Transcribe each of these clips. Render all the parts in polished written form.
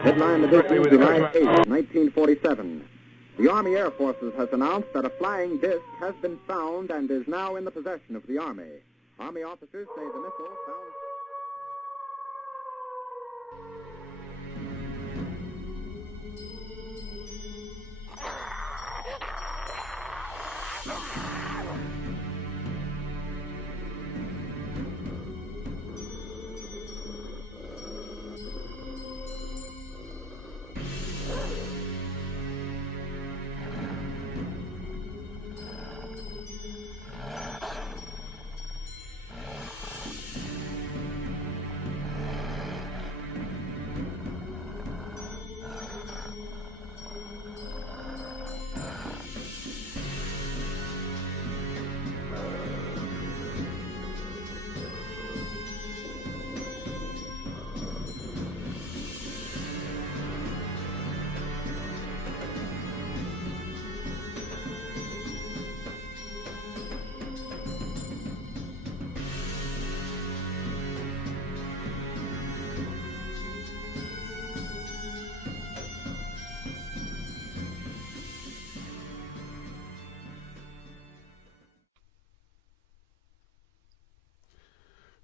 Headline edition, July 8, 1947. The Army Air Forces has announced that a flying disc has been found and is now in the possession of the Army. Army officers say the missile found...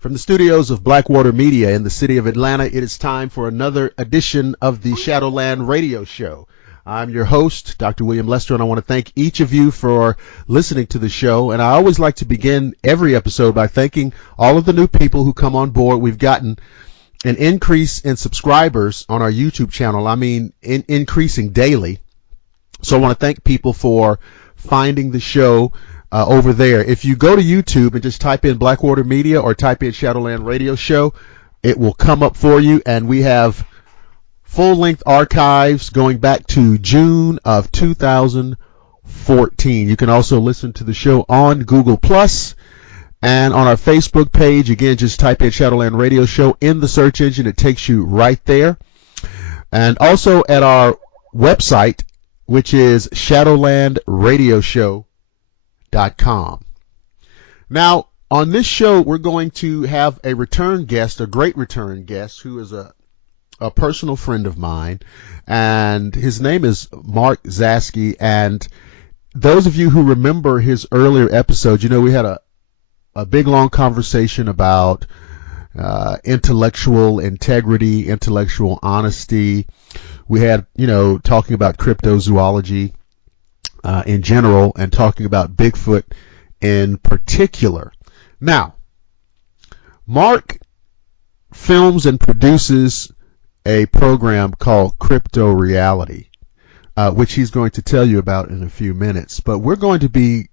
From the studios of Blackwater Media in the city of Atlanta, it is time for another edition of the Shadowland Radio Show. I'm your host, Dr. William Lester, and I want to thank each of you for listening to the show. And I always like to begin every episode by thanking all of the new people who come on board. We've gotten an increase in subscribers on our YouTube channel. I mean, increasing daily. So I want to thank people for finding the show over there. If you go to YouTube and just type in Blackwater Media or type in Shadowland Radio Show, it will come up for you. And we have full-length archives going back to June of 2014. You can also listen to the show on Google Plus and on our Facebook page. Again, just type in Shadowland Radio Show in the search engine. It takes you right there. And also at our website, which is shadowlandradioshow.com. Now, on this show, we're going to have a return guest, a great return guest, who is a personal friend of mine, and his name is Mark Zaskey. And those of you who remember his earlier episodes, you know, we had a big, long conversation about intellectual integrity, intellectual honesty. We had, you know, talking about cryptozoology in general, and talking about Bigfoot in particular. Now, Mark films and produces a program called Crypto Reality, which he's going to tell you about in a few minutes. But we're going to be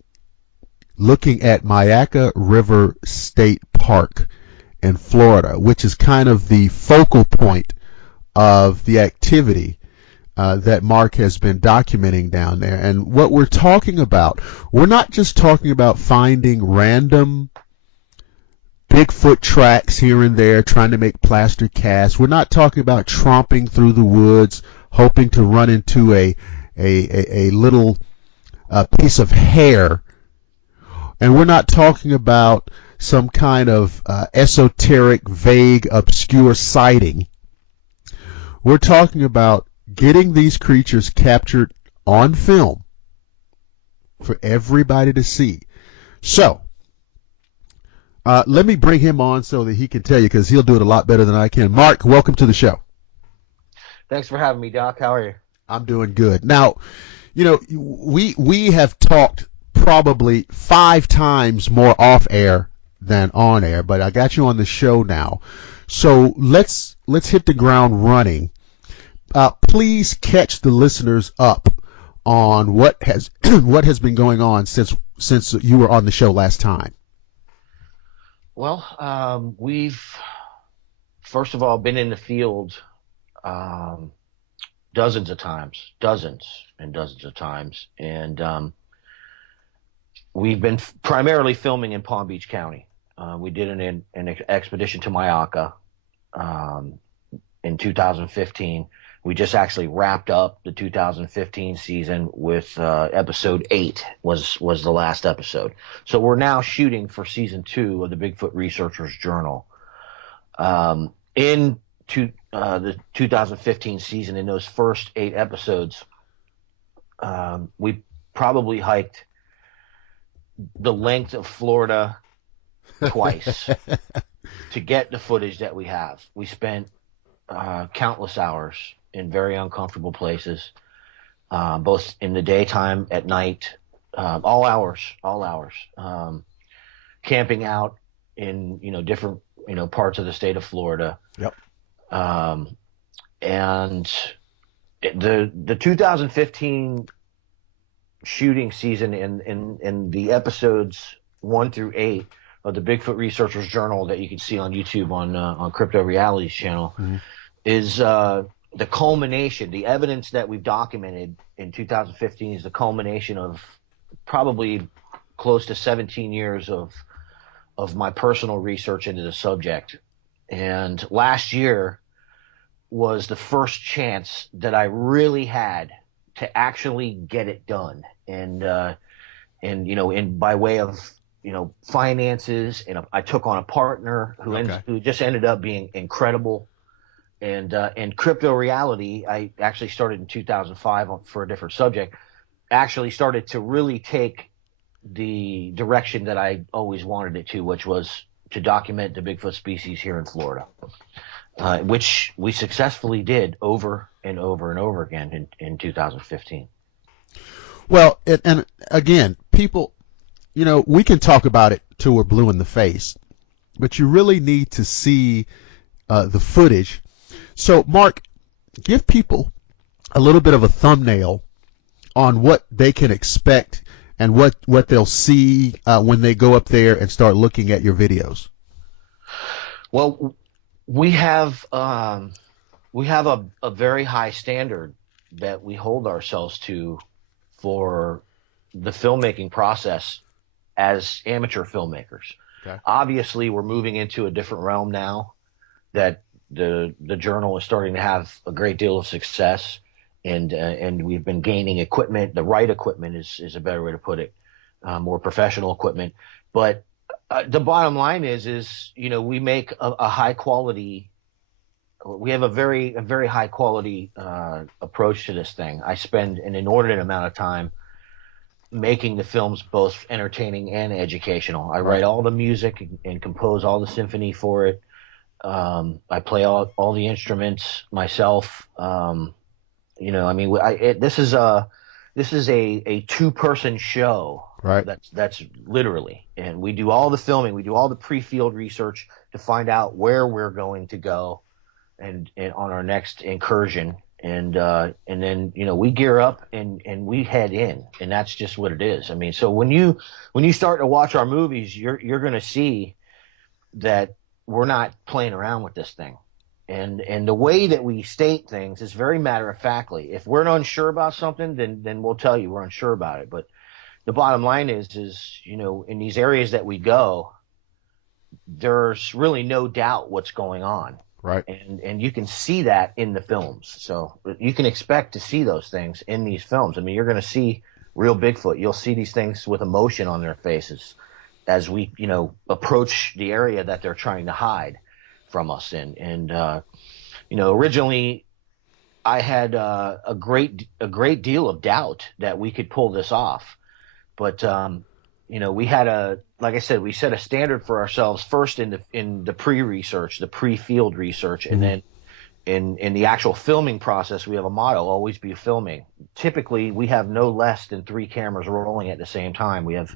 looking at Mayaca River State Park in Florida, which is kind of the focal point of the activity that Mark has been documenting down there. And what we're talking about, we're not just talking about finding random Bigfoot tracks here and there, trying to make plaster casts. We're not talking about tromping through the woods, hoping to run into a little piece of hair. And we're not talking about some kind of esoteric, vague, obscure sighting. We're talking about getting these creatures captured on film for everybody to see. So, let me bring him on so that he can tell you, because he'll do it a lot better than I can. Mark, welcome to the show. Thanks for having me, Doc. How are you? I'm doing good. Now, you know, we have talked probably 5 times more off air than on air, but I got you on the show now. So let's hit the ground running. Please catch the listeners up on what has been going on since you were on the show last time. Well, we've first of all been in the field dozens and dozens of times, and we've been primarily filming in Palm Beach County. We did an expedition to Mayaca in 2015. We just actually wrapped up the 2015 season with episode 8 was the last episode. So we're now shooting for season 2 of the Bigfoot Researchers Journal. The 2015 season, in those first 8 episodes, we probably hiked the length of Florida twice to get the footage that we have. We spent countless hours in very uncomfortable places, both in the daytime, at night, all hours, camping out in, different, parts of the state of Florida. Yep. And the 2015 shooting season in the episodes 1 through 8 of the Bigfoot Researcher's Journal that you can see on YouTube on Crypto Reality's channel is the culmination. The evidence that we've documented in 2015 is the culmination of probably close to 17 years of my personal research into the subject. And last year was the first chance that I really had to actually get it done. And by way of, finances, and I took on a partner who just ended up being incredible. And Crypto Reality, I actually started in 2005 for a different subject, actually started to really take the direction that I always wanted it to, which was to document the Bigfoot species here in Florida, which we successfully did over and over and over again in 2015. Well, and again, people, we can talk about it till we're blue in the face, but you really need to see the footage. So, Mark, give people a little bit of a thumbnail on what they can expect and what they'll see when they go up there and start looking at your videos. Well, we have a very high standard that we hold ourselves to for the filmmaking process as amateur filmmakers. Okay. Obviously, we're moving into a different realm now that the journal is starting to have a great deal of success, and we've been gaining equipment. The right equipment is a better way to put it, more professional equipment. But the bottom line is we make a high quality. We have a very high quality approach to this thing. I spend an inordinate amount of time making the films both entertaining and educational. I write all the music and compose all the symphony for it. I play all the instruments myself. This is a 2-person show. Right. That's literally, and we do all the filming. We do all the pre-field research to find out where we're going to go, and on our next incursion, and then we gear up and we head in, and that's just what it is. I mean, so when you start to watch our movies, you're going to see that we're not playing around with this thing. And the way that we state things is very matter-of-factly. If we're unsure about something, then we'll tell you we're unsure about it. But the bottom line is in these areas that we go, there's really no doubt what's going on. Right. And you can see that in the films. So you can expect to see those things in these films. I mean, you're going to see real Bigfoot. You'll see these things with emotion on their faces as we, approach the area that they're trying to hide from us in. And originally I had a great deal of doubt that we could pull this off. But we had like I said, we set a standard for ourselves first in the pre-research, the pre-field research, and then in the actual filming process, we have a motto: always be filming. Typically, we have no less than 3 cameras rolling at the same time. We have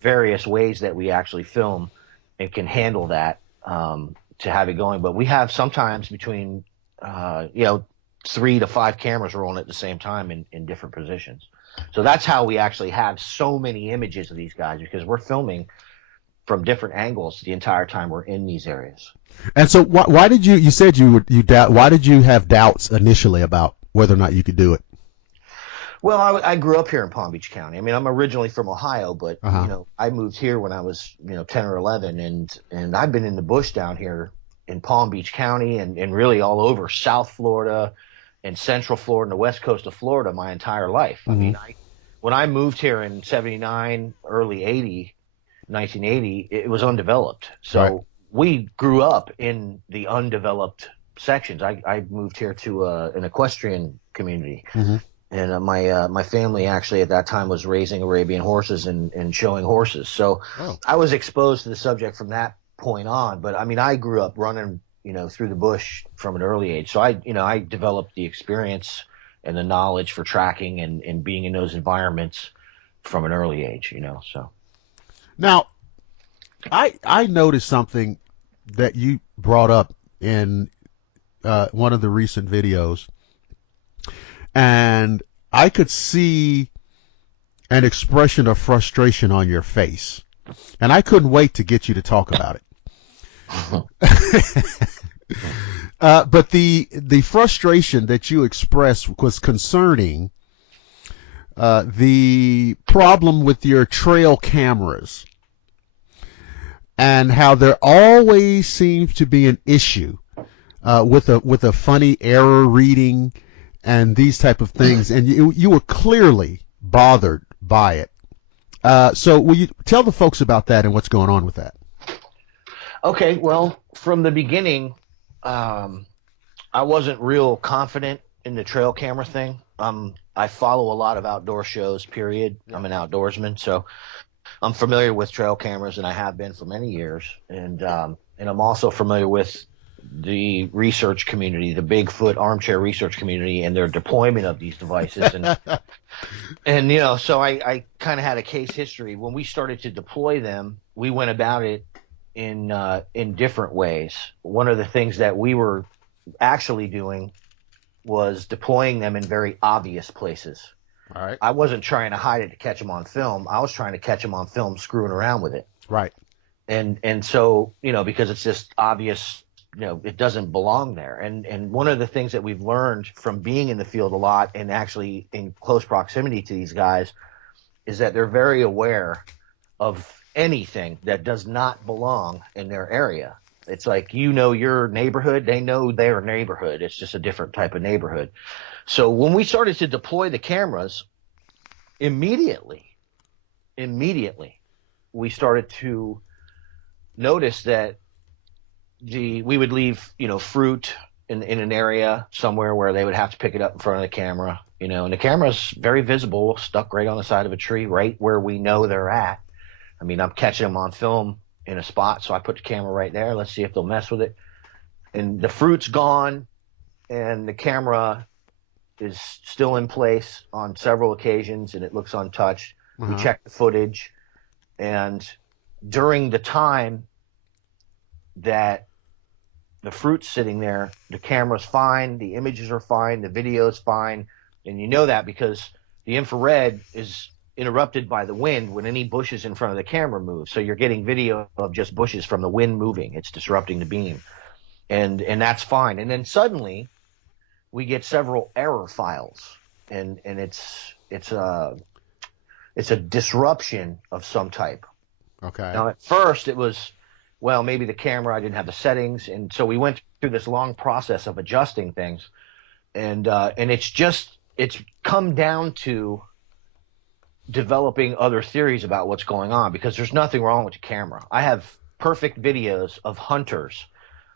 various ways that we actually film and can handle that to have it going. But we have sometimes between 3 to 5 cameras rolling at the same time in different positions. So that's how we actually have so many images of these guys, because we're filming from different angles the entire time we're in these areas. And so why did you said you doubt, why did you have doubts initially about whether or not you could do it? Well, I grew up here in Palm Beach County. I mean, I'm originally from Ohio, but I moved here when I was 10 or 11, and I've been in the bush down here in Palm Beach County and really all over South Florida and Central Florida and the West Coast of Florida my entire life. I mean, when I moved here in 79, early 80, 1980, it was undeveloped. So we grew up in the undeveloped sections. I moved here to an equestrian community. Mm-hmm. And my family actually at that time was raising Arabian horses and showing horses. So I was exposed to the subject from that point on. But I mean, I grew up running, through the bush from an early age. So I developed the experience and the knowledge for tracking and being in those environments from an early age, so. Now, I noticed something that you brought up in one of the recent videos. And I could see an expression of frustration on your face. And I couldn't wait to get you to talk about it. But the frustration that you expressed was concerning the problem with your trail cameras and how there always seems to be an issue with a funny error reading and these type of things, and you were clearly bothered by it. So will you tell the folks about that and what's going on with that? Okay, well, from the beginning, I wasn't real confident in the trail camera thing. I follow a lot of outdoor shows, period. I'm an outdoorsman, so I'm familiar with trail cameras, and I have been for many years. And I'm also familiar with the research community, the Bigfoot armchair research community, and their deployment of these devices. And so I kind of had a case history. When we started to deploy them, we went about it in different ways. One of the things that we were actually doing was deploying them in very obvious places. All right. I wasn't trying to hide it to catch them on film. I was trying to catch them on film screwing around with it. Right. And so, because it's just obvious, it doesn't belong there. And one of the things that we've learned from being in the field a lot and actually in close proximity to these guys is that they're very aware of anything that does not belong in their area. It's like, your neighborhood, they know their neighborhood. It's just a different type of neighborhood. So when we started to deploy the cameras, immediately, we started to notice that we would leave, fruit in an area somewhere where they would have to pick it up in front of the camera, and the camera's very visible, stuck right on the side of a tree, right where we know they're at. I mean, I'm catching them on film in a spot, so I put the camera right there. Let's see if they'll mess with it. And the fruit's gone, and the camera is still in place on several occasions, and it looks untouched. We check the footage, and during the time that the fruit's sitting there, the camera's fine, the images are fine, the video's fine, and you know that because the infrared is interrupted by the wind when any bushes in front of the camera move. So you're getting video of just bushes from the wind moving. It's disrupting the beam, and that's fine. And then suddenly we get several error files, and it's a disruption of some type. Okay. Now at first it was, well, maybe the camera, I didn't have the settings. And so we went through this long process of adjusting things. And it's come down to developing other theories about what's going on, because there's nothing wrong with the camera. I have perfect videos of hunters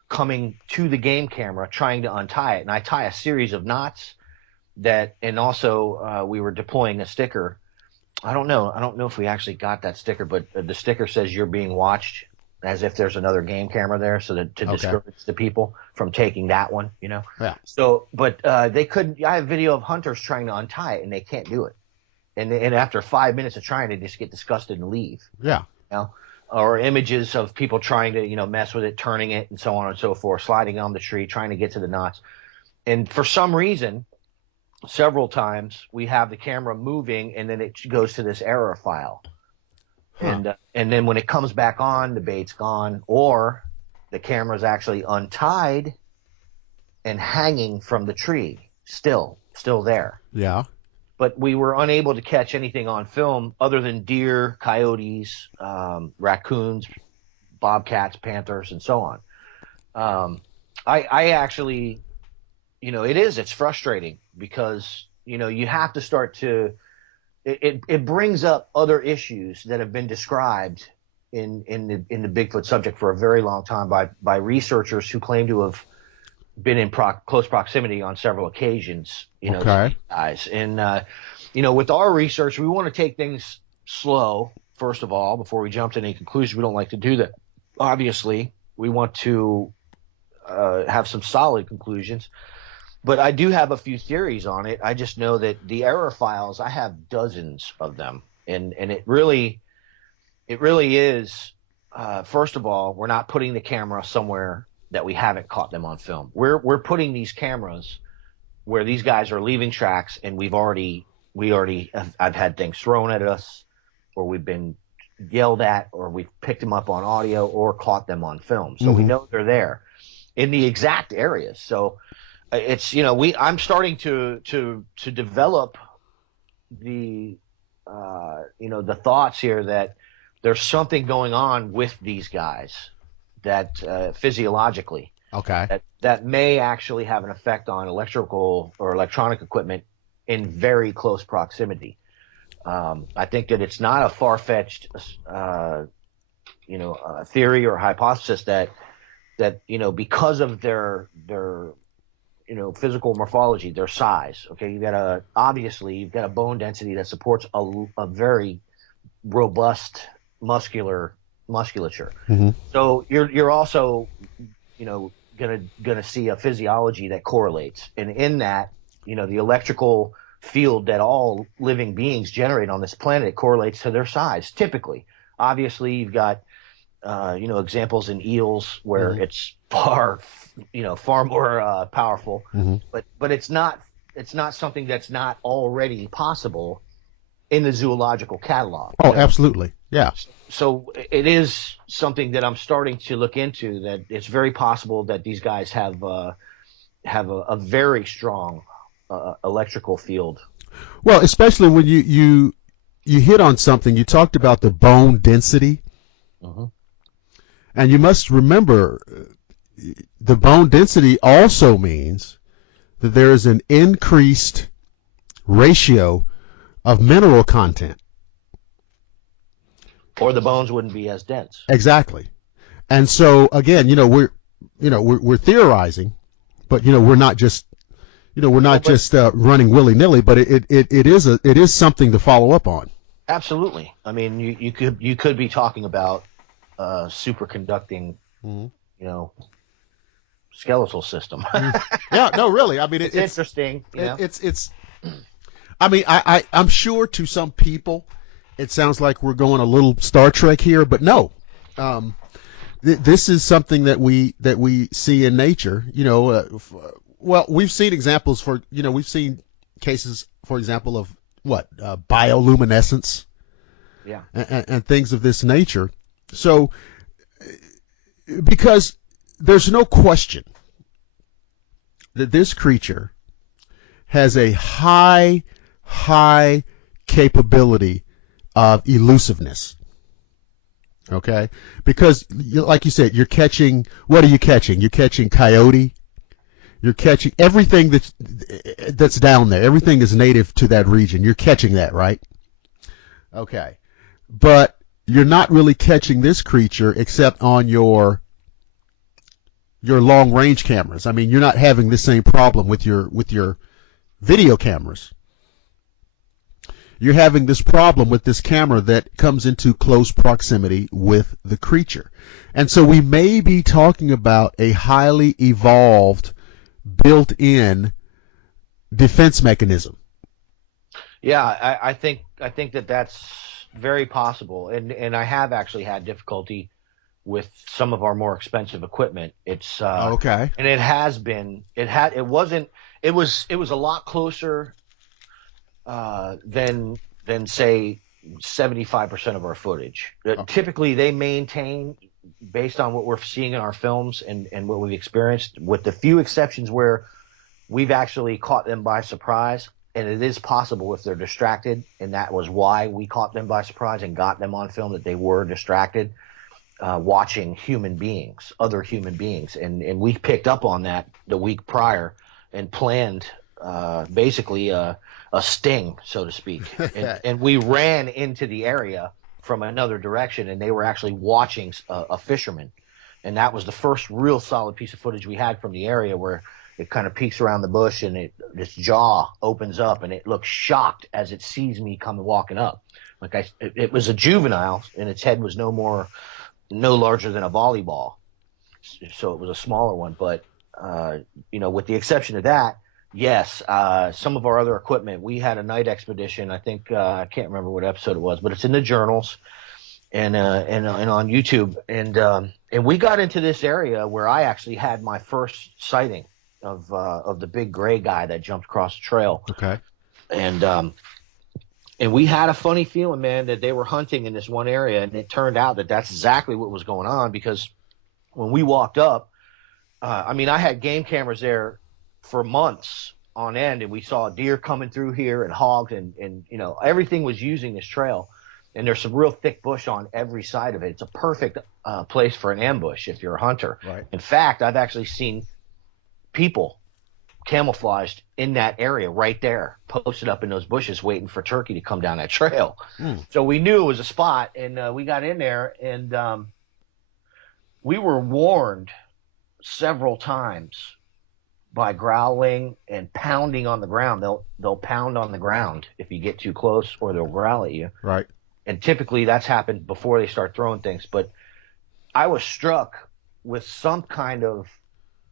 coming to the game camera trying to untie it. And I tie a series of knots and also we were deploying a sticker. I don't know if we actually got that sticker, but the sticker says you're being watched, as if there's another game camera there, so that to discourage the people from taking that one, Yeah. So, but they couldn't. I have video of hunters trying to untie it, and they can't do it. And after 5 minutes of trying, they just get disgusted and leave. Yeah. Or images of people trying to mess with it, turning it, and so on and so forth, sliding on the tree, trying to get to the knots. And for some reason, several times we have the camera moving, and then it goes to this error file. And then when it comes back on, the bait's gone, or the camera's actually untied and hanging from the tree, still there. Yeah. But we were unable to catch anything on film other than deer, coyotes, raccoons, bobcats, panthers, and so on. I actually, it's frustrating because, you have to start to, it brings up other issues that have been described in the Bigfoot subject for a very long time by researchers who claim to have been in close proximity on several occasions, to these guys. And with our research, we want to take things slow, first of all, before we jump to any conclusions. We don't like to do that. Obviously, we want to have some solid conclusions. But I do have a few theories on it. I just know that the error files, I have dozens of them. And it really is, first of all, we're not putting the camera somewhere that we haven't caught them on film. We're putting these cameras where these guys are leaving tracks, and I've had things thrown at us, or we've been yelled at, or we've picked them up on audio or caught them on film. So we know they're there in the exact areas. So it's, I'm starting to develop the the thoughts here that there's something going on with these guys that physiologically that may actually have an effect on electrical or electronic equipment in very close proximity. I think that it's not a far-fetched theory or hypothesis that because of their physical morphology, their size, you've got a bone density that supports a very robust musculature. Mm-hmm. So you're also gonna see a physiology that correlates, and in that, the electrical field that all living beings generate on this planet correlates to their size. Typically, obviously, you've got examples in eels where it's far more powerful, but it's not something that's not already possible in the zoological catalog. Oh, absolutely. Yeah. So it is something that I'm starting to look into, that it's very possible that these guys have a very strong electrical field. Well, especially when you hit on something. You talked about the bone density. And you must remember, the bone density also means that there is an increased ratio of mineral content. Or the bones wouldn't be as dense. Exactly. And so again, we're theorizing, but we're not just running willy-nilly, but it is something to follow up on. Absolutely. I mean, you could be talking about superconducting, skeletal system. Yeah, no, really. I mean, it's interesting. It's. I mean, I'm sure to some people, it sounds like we're going a little Star Trek here, but no. This is something that we see in nature. Well, we've seen examples we've seen cases, for example, of bioluminescence. Yeah. And things of this nature. So, because there's no question that this creature has a high capability of elusiveness. Okay? Because, like you said, you're catching, what are you catching? You're catching coyote. You're catching everything that's down there. Everything is native to that region. You're catching that, right? Okay. But you're not really catching this creature except on your long range cameras. I mean, you're not having the same problem with your video cameras. You're having this problem with this camera that comes into close proximity with the creature. And so we may be talking about a highly evolved, built-in defense mechanism. Yeah, I think that that's very possible, and I have actually had difficulty with some of our more expensive equipment. It's okay, and it was a lot closer than say 75% of our footage. Typically, they maintain, based on what we're seeing in our films and what we've experienced, with the few exceptions where we've actually caught them by surprise. And it is possible if they're distracted, and that was why we caught them by surprise and got them on film, that they were distracted watching other human beings. And we picked up on that the week prior and planned basically a sting, so to speak. And we ran into the area from another direction, and they were actually watching a fisherman. And that was the first real solid piece of footage we had from the area, where it kind of peeks around the bush and its jaw opens up and it looks shocked as it sees me walking up. It was a juvenile, and its head was no larger than a volleyball. So it was a smaller one. But, with the exception of that, yes, some of our other equipment, we had a night expedition. I think, I can't remember what episode it was, but it's in the journals and on YouTube. And we got into this area where I actually had my first sighting of the big gray guy that jumped across the trail. Okay. And we had a funny feeling, man, that they were hunting in this one area, and it turned out that that's exactly what was going on, because when we walked up, I had game cameras there for months on end, and we saw deer coming through here and hogs, and everything was using this trail. And there's some real thick bush on every side of it. It's a perfect place for an ambush if you're a hunter. Right. In fact, I've actually seen people camouflaged in that area right there, posted up in those bushes waiting for turkey to come down that trail. So we knew it was a spot, and we got in there, and we were warned several times by growling and pounding on the ground. They'll pound on the ground if you get too close, or they'll growl at you. Right. And typically that's happened before they start throwing things. But I was struck with some kind of,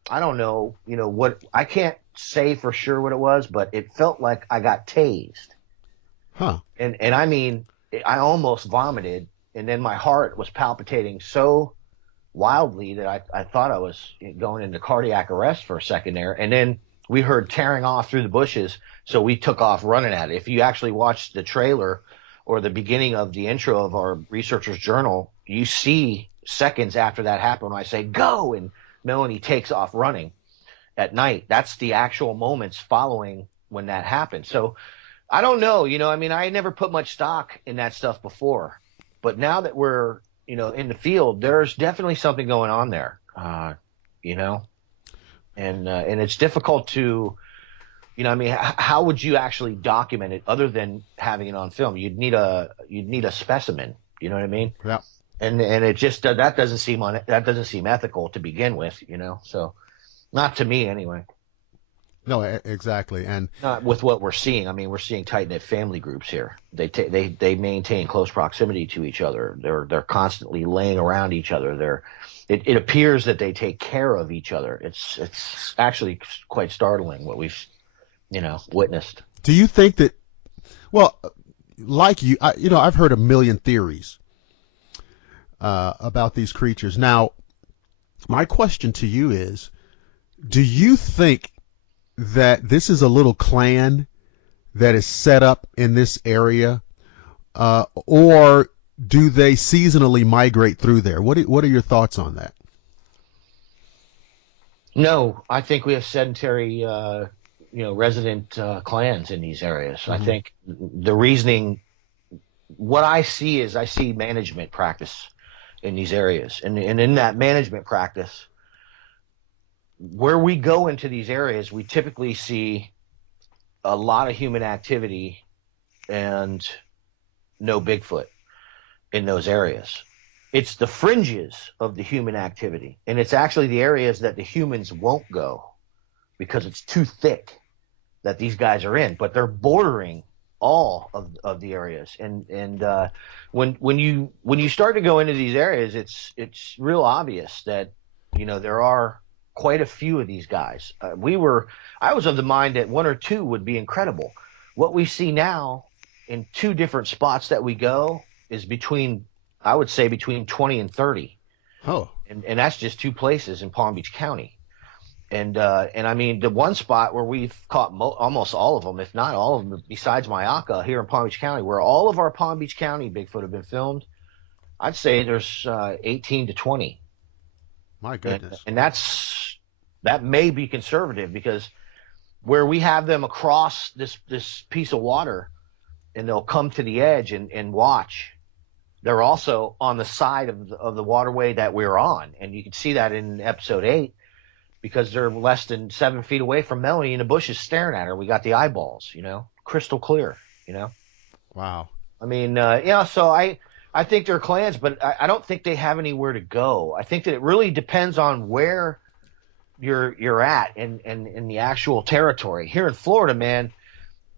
I don't know, what, I can't say for sure what it was, but it felt like I got tased. Huh. And I mean, I almost vomited, and then my heart was palpitating so wildly that I thought I was going into cardiac arrest for a second there. And then we heard tearing off through the bushes, so we took off running at it. If you actually watch the trailer or the beginning of the intro of our researcher's journal, you see seconds after that happened when I say, go, and Melanie takes off running at night. That's the actual moments following when that happened. So I don't know, I never put much stock in that stuff before, but now that we're, in the field, there's definitely something going on there, and it's difficult to, how would you actually document it other than having it on film? You'd need a specimen, you know what I mean? Yeah. And it just, that doesn't seem ethical to begin with, so not to me anyway. No, exactly. And not with what we're seeing. I mean, we're seeing tight-knit family groups here. They maintain close proximity to each other. They're constantly laying around each other. It appears that they take care of each other. It's actually quite startling what we've witnessed. Do you think that, well, like I've heard a million theories about these creatures. Now, my question to you is, do you think that this is a little clan that is set up in this area, or do they seasonally migrate through there? What are your thoughts on that? No, I think we have sedentary, resident clans in these areas. Mm-hmm. I think the reasoning, what I see management practice in these areas, and in that management practice, where we go into these areas, we typically see a lot of human activity and no Bigfoot in those areas. It's the fringes of the human activity, and it's actually the areas that the humans won't go because it's too thick that these guys are in, but they're bordering all of the areas. And when you start to go into these areas, it's real obvious that, there are quite a few of these guys. I was of the mind that one or two would be incredible. What we see now in two different spots that we go is between 20 and 30. Oh. And that's just two places in Palm Beach County. And I mean, the one spot where we've caught almost all of them, if not all of them, besides Mayaka here in Palm Beach County, where all of our Palm Beach County Bigfoot have been filmed, I'd say there's 18 to 20. My goodness. And that may be conservative, because where we have them across this piece of water and they'll come to the edge and watch, they're also on the side of the waterway that we're on. And you can see that in episode 8, because they're less than 7 feet away from Melanie in the bushes staring at her. We got the eyeballs, crystal clear, Wow. I mean, so I I think they're clans, but I don't think they have anywhere to go. I think that it really depends on where you're at in the actual territory. Here in Florida, man,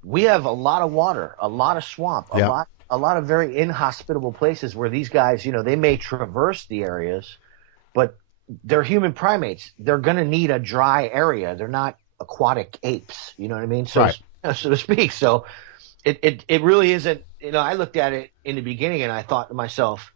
we have a lot of water, a lot of swamp, a lot of very inhospitable places where these guys, they may traverse the areas, but they're human primates. They're going to need a dry area. They're not aquatic apes, you know what I mean? So, so to speak. So it really isn't, I looked at it in the beginning and I thought to myself,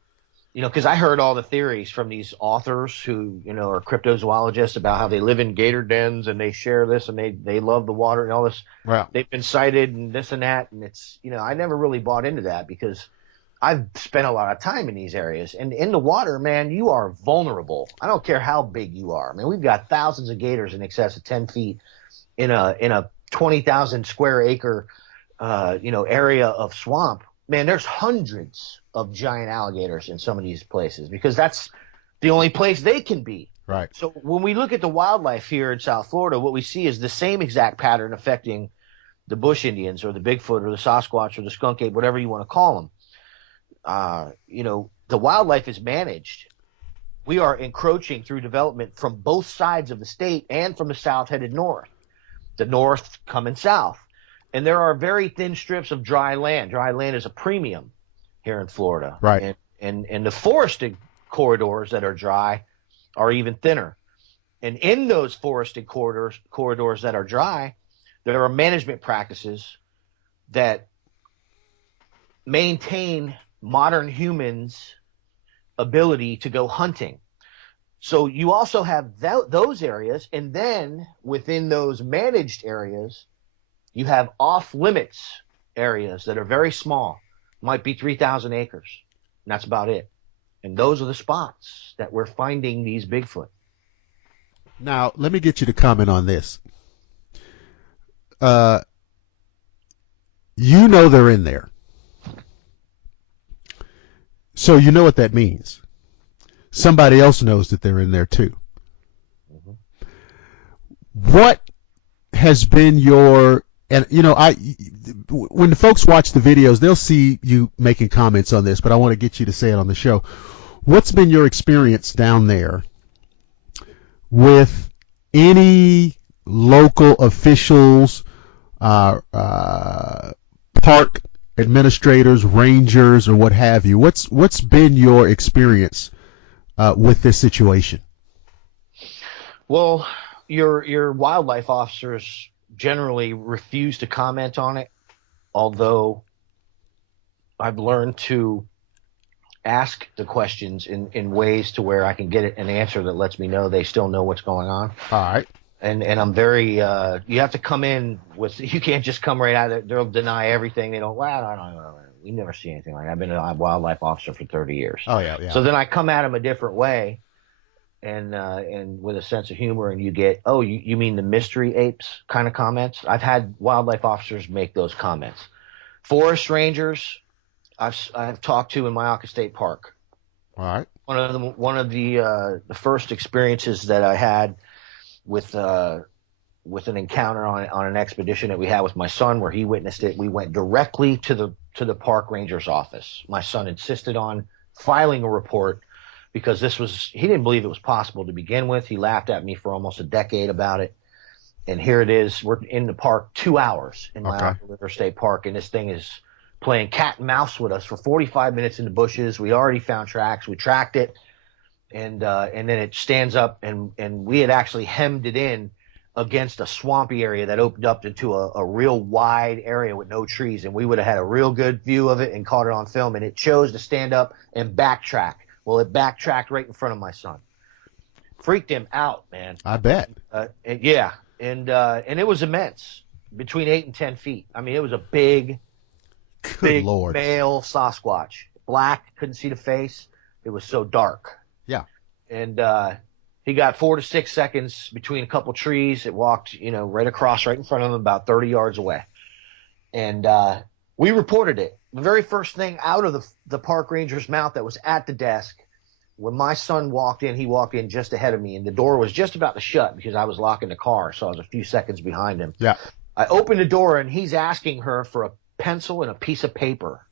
because I heard all the theories from these authors who, are cryptozoologists about how they live in gator dens and they share this and they love the water and all this. Wow. They've been cited and this and that. And it's, I never really bought into that because I've spent a lot of time in these areas. And in the water, man, you are vulnerable. I don't care how big you are. I mean, we've got thousands of gators in excess of 10 feet in a 20,000 square acre, area of swamp. Man, there's hundreds of giant alligators in some of these places because that's the only place they can be. Right. So when we look at the wildlife here in South Florida, what we see is the same exact pattern affecting the bush Indians or the Bigfoot or the Sasquatch or the skunk ape, whatever you want to call them. The wildlife is managed. We are encroaching through development from both sides of the state and from the south headed north. The north coming south. And there are very thin strips of dry land. Dry land is a premium here in Florida. Right. And the forested corridors that are dry are even thinner. And in those forested corridors that are dry, there are management practices that maintain modern humans' ability to go hunting. So you also have those areas, and then within those managed areas, you have off-limits areas that are very small, might be 3,000 acres, and that's about it. And those are the spots that we're finding these Bigfoot. Now, let me get you to comment on this. They're in there. So you know what that means. Somebody else knows that they're in there too. Mm-hmm. What has been your... And, when the folks watch the videos, they'll see you making comments on this, but I want to get you to say it on the show. What's been your experience down there with any local officials, park administrators, rangers, or what have you? What's been your experience with this situation? Well, your wildlife officers generally refuse to comment on it, although I've learned to ask the questions in ways to where I can get an answer that lets me know they still know what's going on. All right. And I'm very you have to come in with, you can't just come right out. They'll deny everything. They don't, no. We never see anything like that. I've been a wildlife officer for 30 years. Oh yeah. So then I come at them a different way. And with a sense of humor, and you get, you mean the mystery apes kind of comments? I've had wildlife officers make those comments. Forest rangers, I've talked to in Myakka State Park. All right. One of the first experiences that I had with an encounter on an expedition that we had with my son, where he witnessed it, we went directly to the park ranger's office. My son insisted on filing a report, because he didn't believe it was possible to begin with. He laughed at me for almost a decade about it. And here it is. We're in the park 2 hours in Myakka River State Park, and this thing is playing cat and mouse with us for 45 minutes in the bushes. We already found tracks. We tracked it, and then it stands up, and we had actually hemmed it in against a swampy area that opened up into a real wide area with no trees, and we would have had a real good view of it and caught it on film, and it chose to stand up and backtrack. Well, it backtracked right in front of my son. Freaked him out, man. I bet. And it was immense, between 8 and 10 feet. I mean, it was a big Lord. Male Sasquatch. Black, couldn't see the face. It was so dark. Yeah. And he got 4 to 6 seconds between a couple trees. It walked, right across, right in front of him, about 30 yards away. And we reported it. The very first thing out of the park ranger's mouth that was at the desk, when my son walked in, he walked in just ahead of me, and the door was just about to shut because I was locking the car, so I was a few seconds behind him. Yeah. I opened the door, and he's asking her for a pencil and a piece of paper.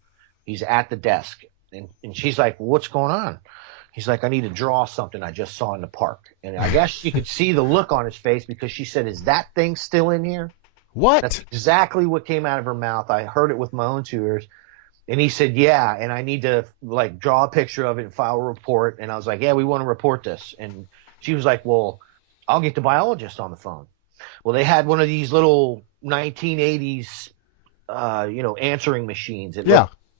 He's at the desk, And she's like, well, what's going on? He's like, I need to draw something I just saw in the park. And I guess she could see the look on his face because she said, is that thing still in here? What? That's exactly what came out of her mouth. I heard it with my own two ears. And he said, yeah, and I need to like draw a picture of it and file a report. And I was like, yeah, we want to report this. And she was like, well, I'll get the biologist on the phone. Well, they had one of these little 1980s, answering machines.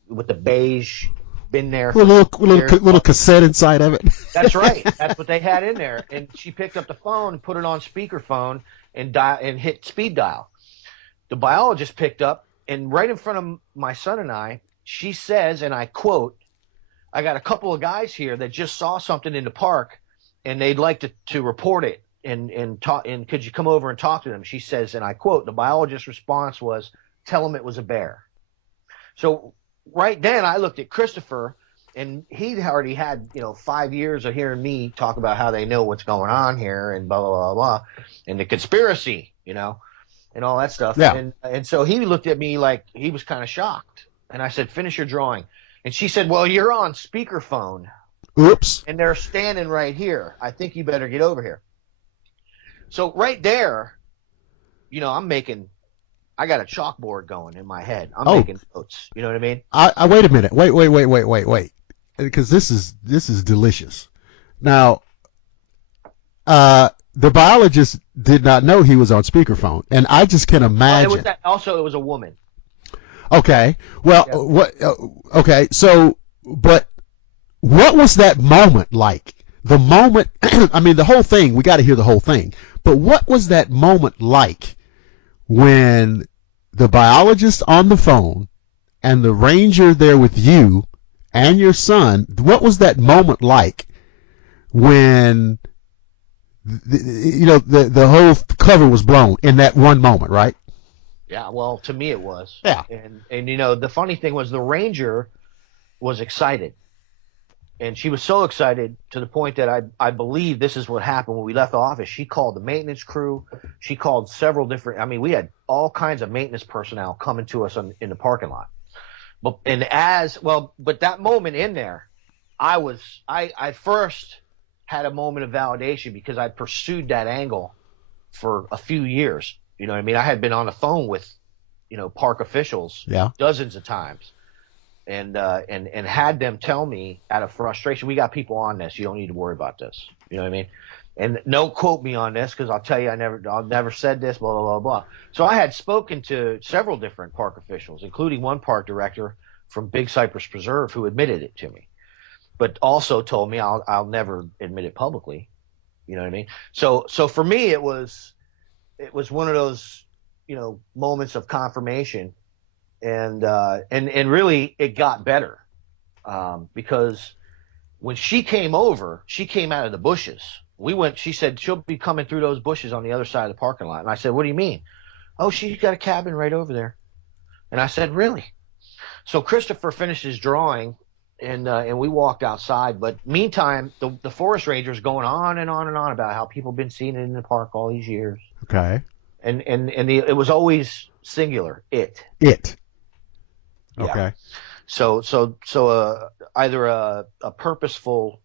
With the beige been there. Little cassette inside of it. That's right. That's what they had in there. And she picked up the phone and put it on speakerphone and hit speed dial. The biologist picked up, and right in front of my son and I, she says, and I quote, I got a couple of guys here that just saw something in the park, and they'd like to report it and talk. And could you come over and talk to them? She says, and I quote, the biologist's response was, tell them it was a bear. So right then I looked at Christopher, and he'd already had, 5 years of hearing me talk about how they know what's going on here and blah, blah, blah, blah, and the conspiracy, and all that stuff. Yeah. And so he looked at me like he was kind of shocked. And I said, finish your drawing. And she said, well, you're on speakerphone. Oops. And they're standing right here. I think you better get over here. So right there, I got a chalkboard going in my head. I'm making notes. You know what I mean? I wait a minute. Wait. Because this is delicious. Now, the biologist did not know he was on speakerphone, and I just can imagine. It was a woman. Okay. Well, yeah. Okay. So, but what was that moment like? The moment. I mean, the whole thing. We got to hear the whole thing. But what was that moment like when the biologist on the phone and the ranger there with you and your son? What was that moment like when the whole cover was blown in that one moment, right? Yeah, well, to me it was. Yeah. And the funny thing was the ranger was excited. And she was so excited to the point that I believe this is what happened when we left the office. She called the maintenance crew. She called several different – we had all kinds of maintenance personnel coming to us in the parking lot. But that moment in there, I first had a moment of validation because I pursued that angle for a few years. You know what I mean? I had been on the phone with, park officials dozens of times and had them tell me out of frustration, we got people on this. You don't need to worry about this. You know what I mean? And don't quote me on this because I'll tell you I'll never said this, blah, blah, blah, blah. So I had spoken to several different park officials, including one park director from Big Cypress Preserve who admitted it to me, but also told me I'll never admit it publicly. You know what I mean? So for me, it was one of those, moments of confirmation, and really it got better, because when she came over, she came out of the bushes. She said she'll be coming through those bushes on the other side of the parking lot. And I said, what do you mean? Oh, she's got a cabin right over there. And I said, really? So Christopher finished his drawing, and we walked outside. But meantime, the forest ranger's going on and on and on about how people have been seeing it in the park all these years. Okay. And it was always singular. It. Okay. Yeah. So either a purposeful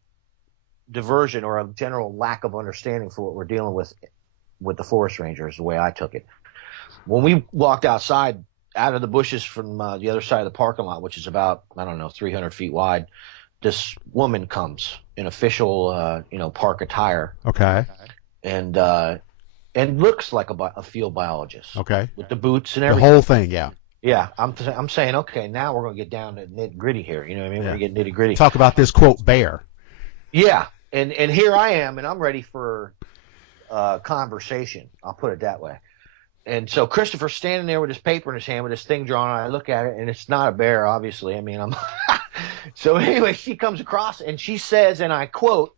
diversion or a general lack of understanding for what we're dealing with the forest ranger is the way I took it. When we walked outside out of the bushes from the other side of the parking lot, which is about 300 feet wide, this woman comes in official park attire. Okay. And looks like a field biologist. Okay. With the boots and everything. The whole thing, yeah. Yeah, I'm saying, okay, now we're going to get down to nitty gritty here. You know what I mean? Yeah. We're going to get nitty gritty. Talk about this quote bear. Yeah, and here I am, and I'm ready for conversation. I'll put it that way. And so Christopher's standing there with his paper in his hand with his thing drawn, and I look at it, and it's not a bear, obviously. So anyway, she comes across, and she says, and I quote,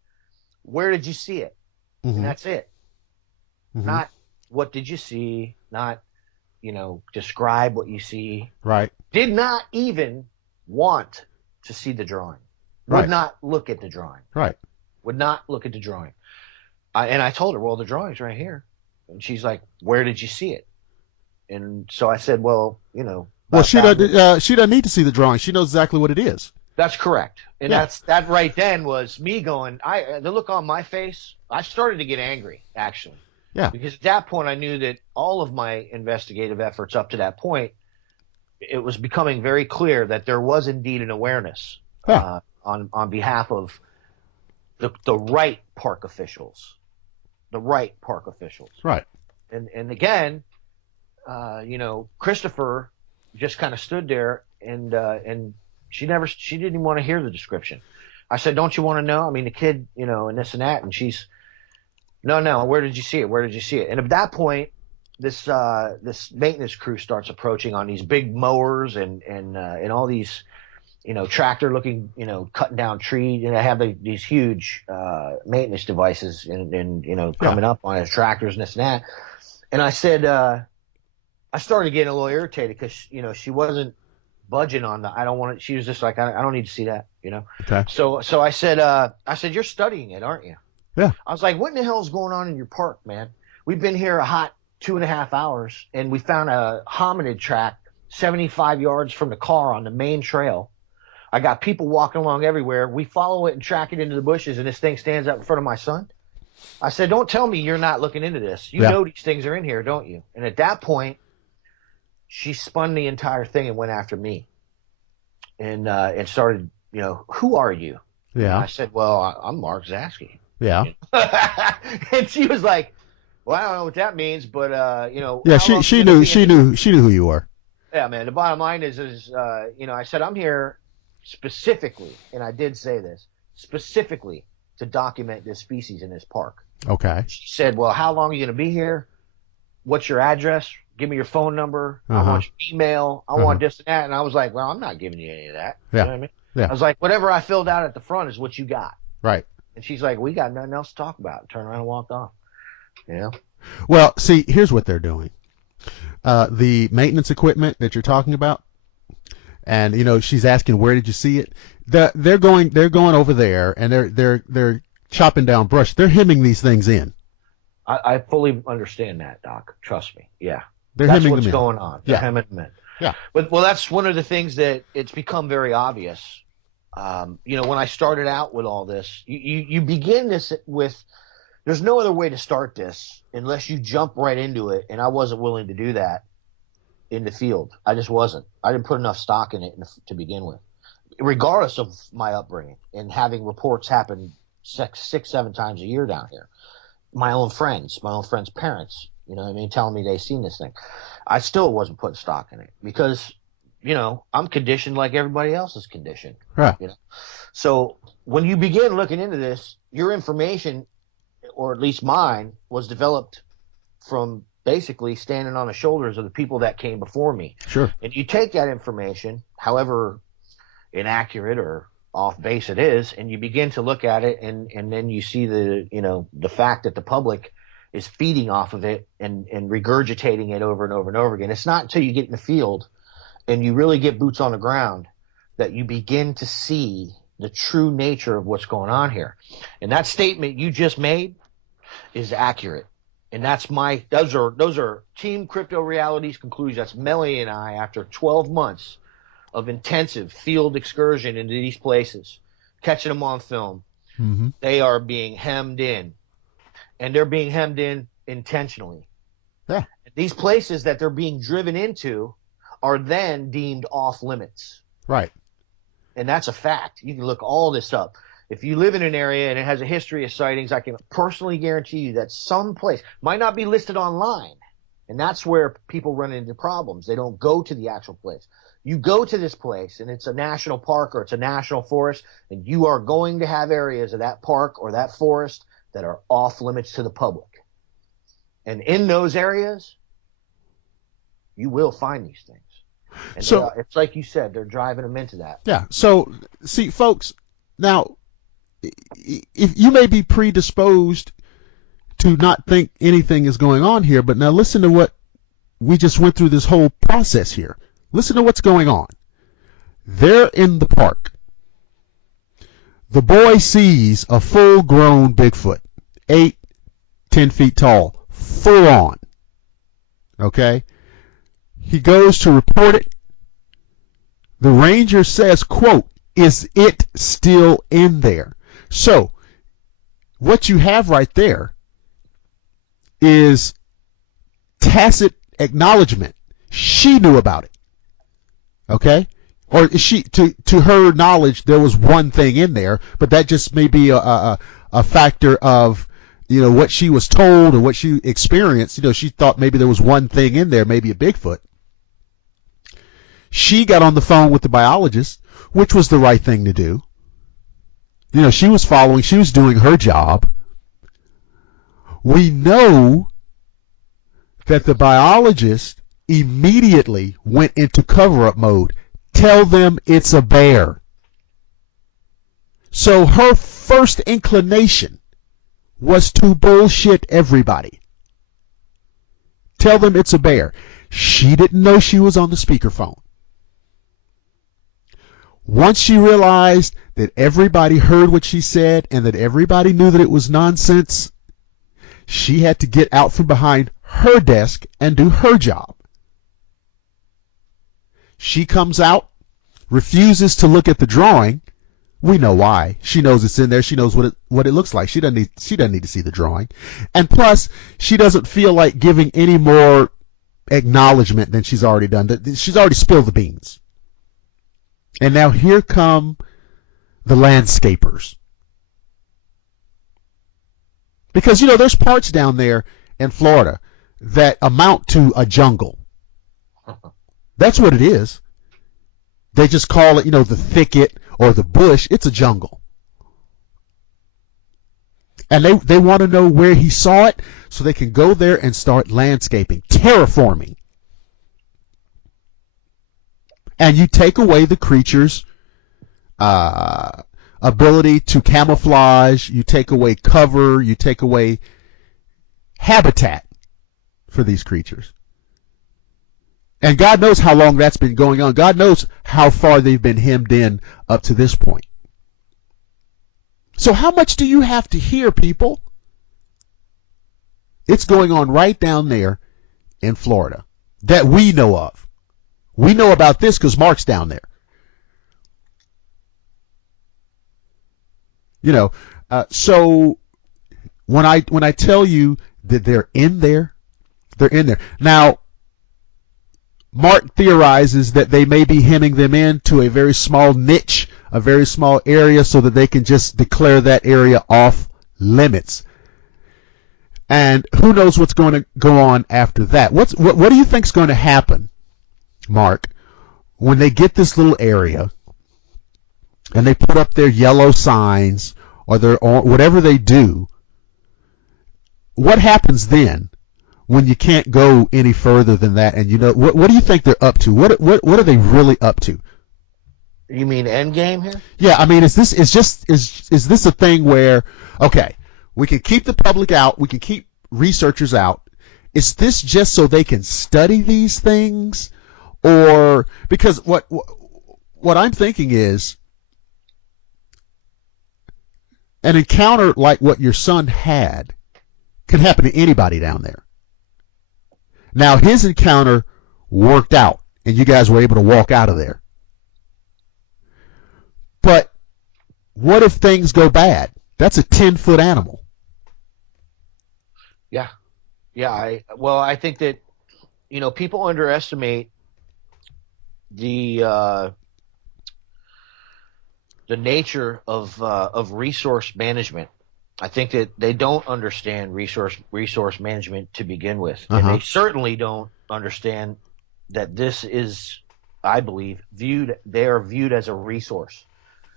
"Where did you see it?" Mm-hmm. And that's it. Mm-hmm. Not what did you see, not describe what you see. Right. Did not even want to see the drawing. Right. Would not look at the drawing. Right. Would not look at the drawing. And I told her, well, the drawing's right here. And she's like, where did you see it? And so I said, well, Well, she doesn't need to see the drawing. She knows exactly what it is. That's correct. And Yeah. that right then was me going, the look on my face, I started to get angry, actually. Yeah. Because at that point, I knew that all of my investigative efforts up to that point, it was becoming very clear that there was indeed an awareness on behalf of the right park officials. The right park officials. Right. And again, Christopher just kind of stood there and she didn't even want to hear the description. I said, don't you want to know? I mean, the kid, and this and that. And she's, no, where did you see it? Where did you see it? And at that point, this maintenance crew starts approaching on these big mowers and all these, tractor looking, cutting down trees. And I have these huge maintenance devices and coming up on his tractors and this and that. And I said, I started getting a little irritated because, she wasn't budging on the, I don't want it. She was just like, I don't need to see that, Okay. So I said, you're studying it, aren't you? Yeah. I was like, what in the hell is going on in your park, man? We've been here a hot 2.5 hours and we found a hominid track 75 yards from the car on the main trail. I got people walking along everywhere. We follow it and track it into the bushes and this thing stands up in front of my son. I said, don't tell me you're not looking into this. You know these things are in here, don't you? And at that point, she spun the entire thing and went after me and started, who are you? Yeah. And I said, well, I'm Mark Zaskey. Yeah. And she was like, well, I don't know what that means, but, Yeah, she knew who you were. Yeah, man. The bottom line is, I said, I'm here specifically, and I did say this, specifically to document this species in this park. Okay. She said, well, how long are you going to be here? What's your address? Give me your phone number. I want your email. I want this and that. And I was like, well, I'm not giving you any of that. Yeah. You know what I mean? Yeah. I was like, whatever I filled out at the front is what you got. Right. And she's like, we got nothing else to talk about. Turned around and walked off. Well, see, here's what they're doing. The maintenance equipment that you're talking about, and she's asking where did you see it? They're going over there and they're chopping down brush. They're hemming these things in. I fully understand that, Doc. Trust me. Yeah. They're that's hemming what's them in. going on. They're hemming them in. Yeah. But that's one of the things that it's become very obvious. When I started out with all this, you begin this with, there's no other way to start this unless you jump right into it. And I wasn't willing to do that in the field. I just wasn't. I didn't put enough stock in it to begin with, regardless of my upbringing and having reports happen 6-7 times a year down here. My own friends' parents, telling me they've seen this thing. I still wasn't putting stock in it because, I'm conditioned like everybody else is conditioned. Right. So when you begin looking into this, your information, or at least mine, was developed from basically standing on the shoulders of the people that came before me. Sure. And you take that information, however inaccurate or off base it is, and you begin to look at it, and then you see the fact that the public is feeding off of it and regurgitating it over and over and over again. It's not until you get in the field and you really get boots on the ground that you begin to see the true nature of what's going on here. And that statement you just made is accurate. And that's those are Team Crypto Reality's conclusions. That's Melanie and I, after 12 months of intensive field excursion into these places, catching them on film. Mm-hmm. They are being hemmed in, and they're being hemmed in intentionally. Yeah. These places that they're being driven into are then deemed off limits. Right. And that's a fact. You can look all this up. If you live in an area and it has a history of sightings, I can personally guarantee you that some place might not be listed online. And that's where people run into problems. They don't go to the actual place. You go to this place and it's a national park or it's a national forest, and you are going to have areas of that park or that forest that are off limits to the public. And in those areas, you will find these things. And so it's like you said, they're driving them into that. Yeah. So see, folks, now if you may be predisposed to not think anything is going on here, but now listen to what we just went through this whole process here. Listen to what's going on. They're in the park. The boy sees a full-grown Bigfoot, 8-10 feet tall, full on. Okay? He goes to report it. The ranger says, quote, is it still in there? So what you have right there is tacit acknowledgement. She knew about it. Okay? Or she, to her knowledge, there was one thing in there, but that just may be a factor of, what she was told or what she experienced. She thought maybe there was one thing in there, maybe a Bigfoot. She got on the phone with the biologist, which was the right thing to do. She was doing her job. We know that the biologist immediately went into cover-up mode. Tell them it's a bear. So her first inclination was to bullshit everybody. Tell them it's a bear. She didn't know she was on the speakerphone. Once she realized that everybody heard what she said and that everybody knew that it was nonsense, she had to get out from behind her desk and do her job. She comes out, refuses to look at the drawing. We know why. She knows it's in there. She knows what it looks like. She doesn't need to see the drawing. And plus, she doesn't feel like giving any more acknowledgement than she's already done. She's already spilled the beans. And now here come the landscapers. Because, there's parts down there in Florida that amount to a jungle. That's what it is. They just call it, the thicket or the bush. It's a jungle. And they want to know where he saw it so they can go there and start landscaping, terraforming. And you take away the creature's ability to camouflage, you take away cover, you take away habitat for these creatures. And God knows how long that's been going on. God knows how far they've been hemmed in up to this point. So how much do you have to hear, people? It's going on right down there in Florida that we know of. We know about this because Mark's down there. So when I tell you that they're in there, they're in there. Now, Mark theorizes that they may be hemming them in to a very small niche, a very small area, so that they can just declare that area off limits. And who knows what's going to go on after that? What do you think's going to happen, Mark, when they get this little area and they put up their yellow signs or whatever they do? What happens then when you can't go any further than that? And what do you think they're up to? What are they really up to? You mean endgame here? Yeah, I mean, is this a thing where, okay, we can keep the public out, we can keep researchers out. Is this just so they can study these things? Or because what I'm thinking is an encounter like what your son had can happen to anybody down there. Now, his encounter worked out, and you guys were able to walk out of there. But what if things go bad? That's a 10-foot animal. Yeah. Yeah. I think that, people underestimate the nature of resource management. I think that they don't understand resource management to begin with, and they certainly don't understand that this is, I believe, they are viewed as a resource.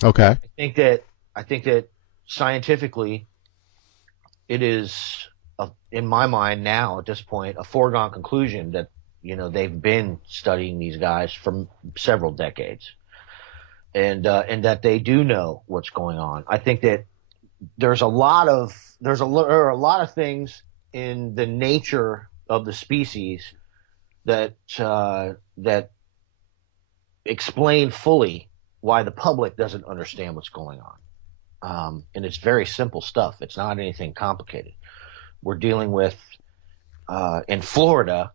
Okay. I think that scientifically, it is, in my mind now at this point, a foregone conclusion that they've been studying these guys for several decades, and that they do know what's going on. I think that there are a lot of things in the nature of the species that explain fully why the public doesn't understand what's going on. And it's very simple stuff. It's not anything complicated. We're dealing with, in Florida,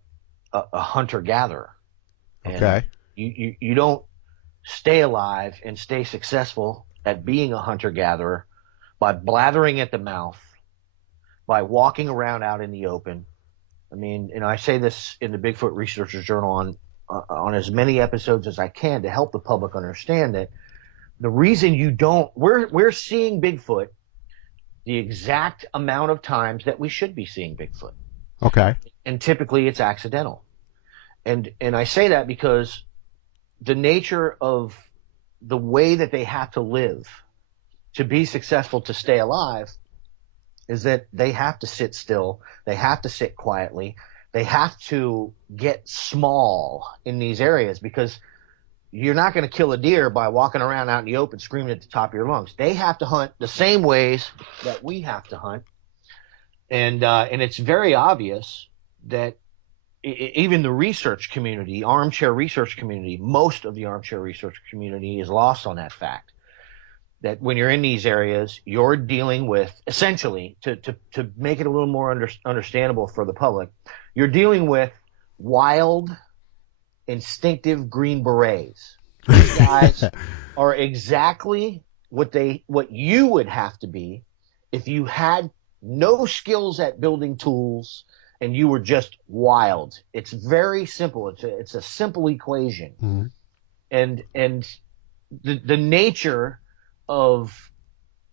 a hunter-gatherer. Okay. You don't stay alive and stay successful at being a hunter-gatherer by blathering at the mouth, by walking around out in the open. I mean, and I say this in the Bigfoot Researchers Journal on as many episodes as I can to help the public understand that the reason we're seeing Bigfoot the exact amount of times that we should be seeing Bigfoot. Okay. And typically it's accidental. And I say that because the nature of the way that they have to live to be successful, to stay alive, is that they have to sit still, they have to sit quietly, they have to get small in these areas, because you're not going to kill a deer by walking around out in the open screaming at the top of your lungs. They have to hunt the same ways that we have to hunt. And it's very obvious that even the research community, armchair research community, most of the armchair research community is lost on that fact. That when you're in these areas, you're dealing with, essentially, to make it a little more understandable for the public, you're dealing with wild, instinctive Green Berets. These guys are exactly what you would have to be if you had no skills at building tools and you were just wild. It's very simple. It's a simple equation. Mm-hmm. And the nature of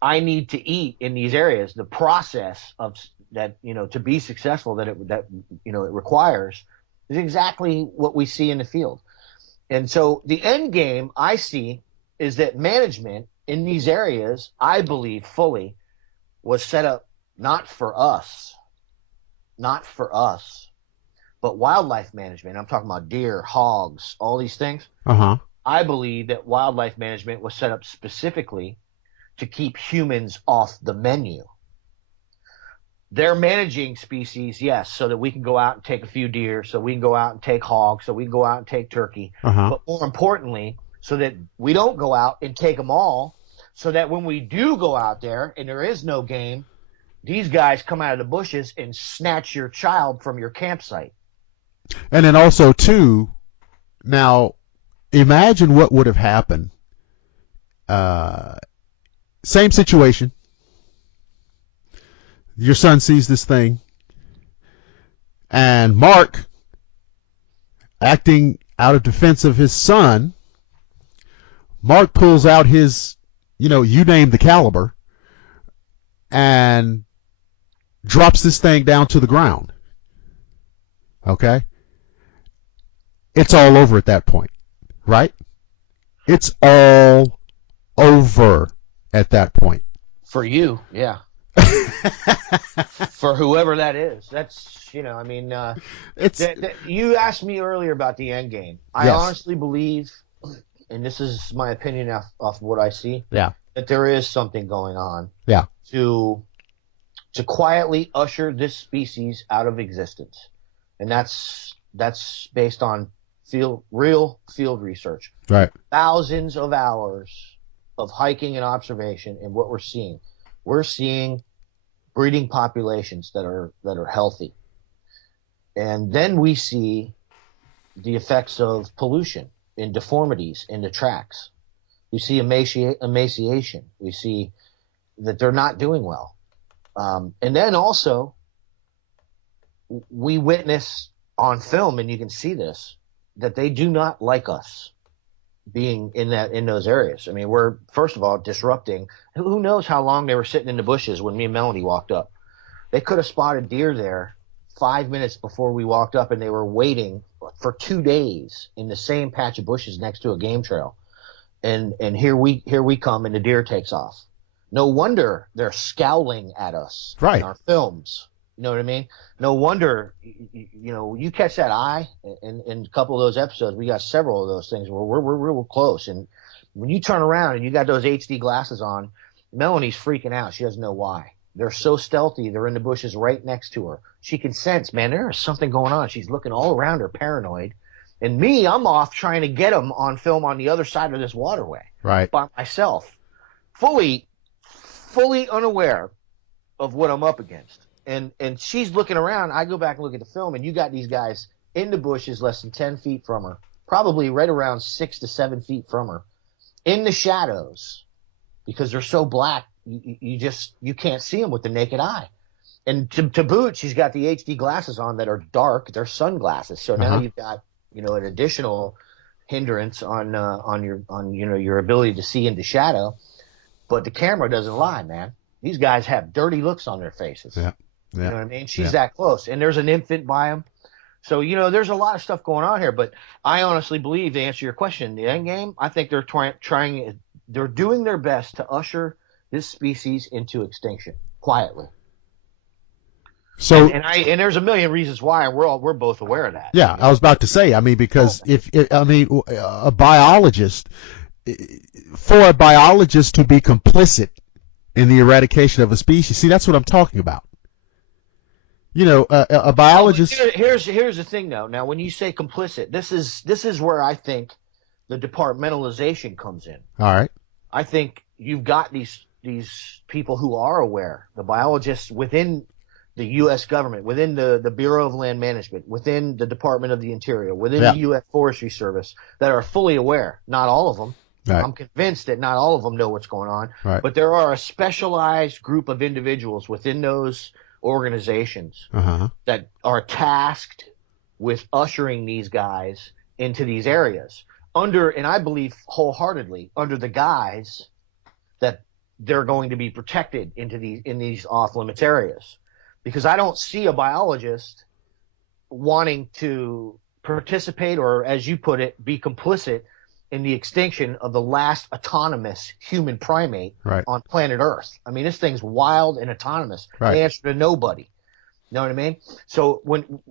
I need to eat in these areas, the process of that, to be successful that it requires, is exactly what we see in the field. And so the end game I see is that management in these areas, I believe fully, was set up not for us, but wildlife management. I'm talking about deer, hogs, all these things. Uh-huh. I believe that wildlife management was set up specifically to keep humans off the menu. They're managing species, yes, so that we can go out and take a few deer, so we can go out and take hogs, so we can go out and take turkey. Uh-huh. But more importantly, so that we don't go out and take them all, so that when we do go out there and there is no game, these guys come out of the bushes and snatch your child from your campsite. And then also, too, now, imagine what would have happened. Same situation. Your son sees this thing, and Mark, acting out of defense of his son, Mark pulls out his, you name the caliber, and drops this thing down to the ground. Okay? It's all over at that point, right? It's all over at that point. For you, yeah. For whoever that is. That's, you asked me earlier about the end game. I honestly believe, and this is my opinion off what I see, that there is something going on to quietly usher this species out of existence. And that's based on real field research. Right. Thousands of hours of hiking and observation, and what we're seeing breeding populations that are healthy. And then we see the effects of pollution and deformities in the tracks. We see emaciation. We see that they're not doing well. And then also we witness on film, and you can see this, that they do not like us being in those areas. I mean, we're, first of all, disrupting. Who knows how long they were sitting in the bushes when me and Melanie walked up. They could have spotted deer there 5 minutes before we walked up, and they were waiting for 2 days in the same patch of bushes next to a game trail. And here we come, and the deer takes off. No wonder they're scowling at us in our films. You know what I mean? No wonder, you catch that eye in a couple of those episodes. We got several of those things where we're real close. And when you turn around and you got those HD glasses on, Melanie's freaking out. She doesn't know why. They're so stealthy. They're in the bushes right next to her. She can sense, man, there is something going on. She's looking all around her, paranoid. And me, I'm off trying to get them on film on the other side of this waterway. Right. By myself. Fully unaware of what I'm up against. And she's looking around. I go back and look at the film, and you got these guys in the bushes less than 10 feet from her, probably right around 6 to 7 feet from her, in the shadows, because they're so black, you can't see them with the naked eye. And to boot, she's got the HD glasses on that are dark. They're sunglasses. So now you've got, an additional hindrance on your ability to see into shadow. But the camera doesn't lie, man. These guys have dirty looks on their faces. Yeah. You know what I mean? She's that close. And there's an infant by them. So, there's a lot of stuff going on here. But I honestly believe, to answer your question, the end game, I think they're they're doing their best to usher this species into extinction quietly. So, and there's a million reasons why, and we're both aware of that. Yeah, I was about to say, because a biologist, for a biologist to be complicit in the eradication of a species, see, that's what I'm talking about. A biologist. Here's the thing, though. Now, when you say complicit, this is where I think the departmentalization comes in. All right. I think you've got these people who are aware, the biologists within the U.S. government, within the Bureau of Land Management, within the Department of the Interior, within the U.S. Forestry Service, that are fully aware. Not all of them. Right. I'm convinced that not all of them know what's going on. Right. But there are a specialized group of individuals within those organizations that are tasked with ushering these guys into these areas and I believe wholeheartedly, under the guise that they're going to be protected in these off-limits areas. Because I don't see a biologist wanting to participate, or as you put it, be complicit in the extinction of the last autonomous human primate on planet Earth. I mean, this thing's wild and autonomous. Right. They answer to nobody. You know what I mean? So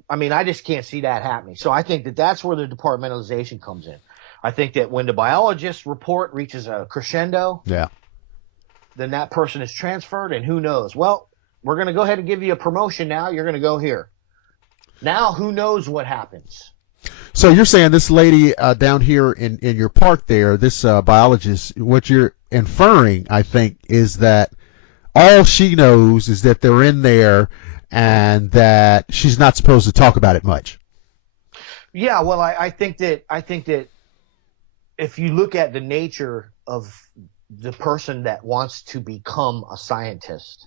I just can't see that happening. So I think that's where the departmentalization comes in. I think that when the biologist report reaches a crescendo, then that person is transferred, and who knows? Well, we're going to go ahead and give you a promotion now. You're going to go here. Now, who knows what happens? So you're saying this lady down here in your park there, this biologist, what you're inferring, I think, is that all she knows is that they're in there and that she's not supposed to talk about it much. Yeah, well, I think that if you look at the nature of the person that wants to become a scientist,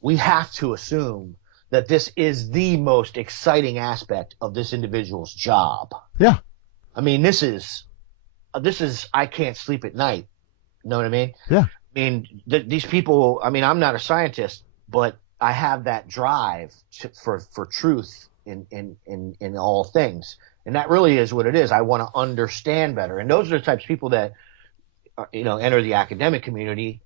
we have to assume that this is the most exciting aspect of this individual's job. Yeah. I mean, this is I can't sleep at night. You know what I mean? Yeah. I mean, these people, I'm not a scientist, but I have that drive for truth in all things. And that really is what it is. I want to understand better. And those are the types of people that, enter the academic community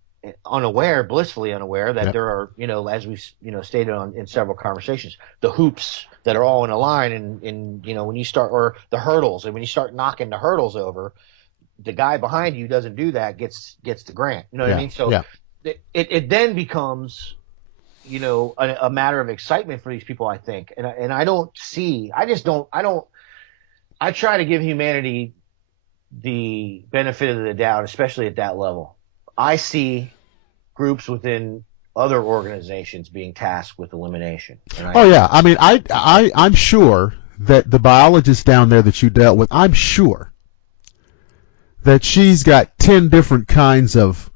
blissfully unaware that there are, as we, stated in several conversations, the hoops that are all in a line, and when you start, or the hurdles, and when you start knocking the hurdles over, the guy behind you doesn't do that, gets the grant. You know what I mean? So it then becomes, a matter of excitement for these people, I think. And I try to give humanity the benefit of the doubt, especially at that level. I see groups within other organizations being tasked with elimination. I'm sure that the biologist down there that you dealt with, I'm sure that she's got 10 different kinds of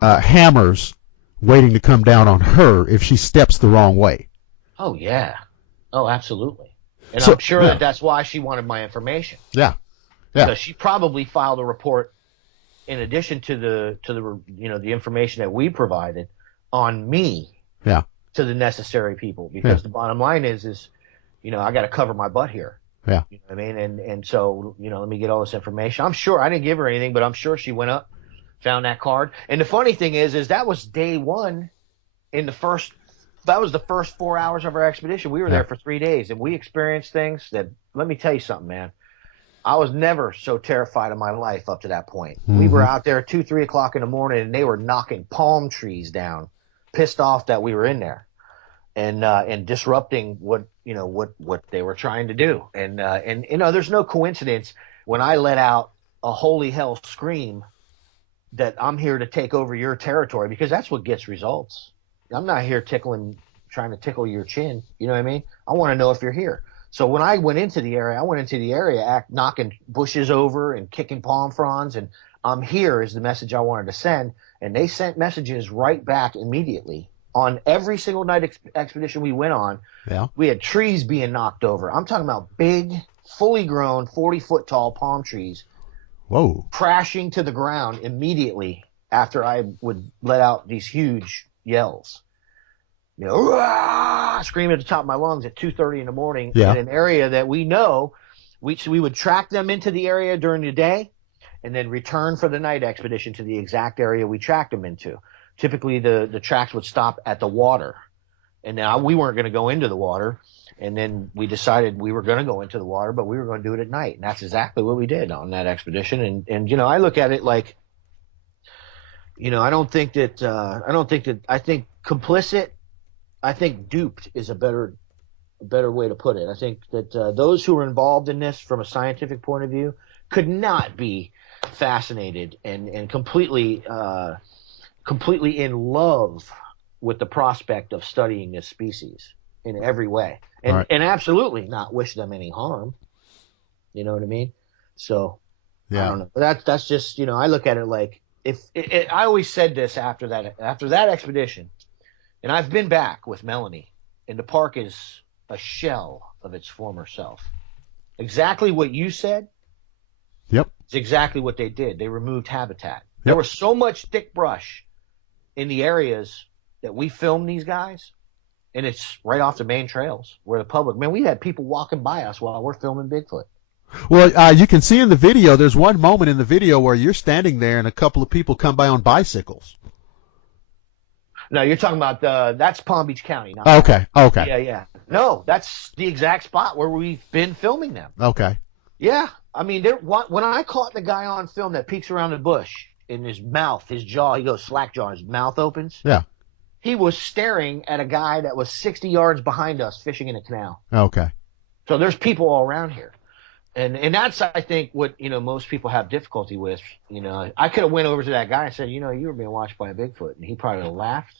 hammers waiting to come down on her if she steps the wrong way. Oh, yeah. Oh, absolutely. And I'm sure that's why she wanted my information. Yeah. Because she probably filed a report in addition to the the information that we provided on me to the necessary people. Because the bottom line is I got to cover my butt here. Yeah. You know what I mean? And so, let me get all this information. I'm sure I didn't give her anything, but I'm sure she went up, found that card. And the funny thing is that was day one that was the first 4 hours of our expedition. We were there for 3 days, and we experienced things that, let me tell you something, man. I was never so terrified in my life up to that point. We were out there 2, 3 o'clock in the morning, and they were knocking palm trees down, pissed off that we were in there, and disrupting what they were trying to do. And there's no coincidence when I let out a holy hell scream that I'm here to take over your territory, because that's what gets results. I'm not here trying to tickle your chin. You know what I mean? I want to know if you're here. So when I went into the area, knocking bushes over and kicking palm fronds, and I'm here is the message I wanted to send. And they sent messages right back immediately on every single night expedition we went on. Yeah. We had trees being knocked over. I'm talking about big, fully grown, 40-foot tall palm trees. Whoa. Crashing to the ground immediately after I would let out these huge yells. You know, screaming at the top of my lungs at 2:30 in the morning in an area that we know. We would track them into the area during the day and then return for the night expedition to the exact area we tracked them into. Typically, the tracks would stop at the water, and now we weren't going to go into the water. And then we decided we were going to go into the water, but we were going to do it at night, and that's exactly what we did on that expedition. And you know, I look at it like, you know, I think complicit. I think duped is a better way to put it. I think that those who were involved in this from a scientific point of view could not be fascinated and completely in love with the prospect of studying this species in every way, and absolutely not wish them any harm. You know what I mean? So I don't know. That's just, you know, I look at it like, I always said this after that expedition. And I've been back with Melanie, and the park is a shell of its former self. Exactly what you said. Yep. It's exactly what they did. They removed habitat. Yep. There was so much thick brush in the areas that we filmed these guys, and it's right off the main trails where the public, man, we had people walking by us while we're filming Bigfoot. Well, you can see in the video, there's one moment in the video where you're standing there and a couple of people come by on bicycles. No, you're talking about that's Palm Beach County. Okay. Yeah. No, that's the exact spot where we've been filming them. Okay. Yeah. I mean, when I caught the guy on film that peeks around the bush in his mouth, his jaw, he goes slack jaw, his mouth opens. Yeah. He was staring at a guy that was 60 yards behind us fishing in a canal. Okay. So there's people all around here. And that's, I think, what, you know, most people have difficulty with. You know, I could have went over to that guy and said, you know, you were being watched by a Bigfoot, and he probably laughed.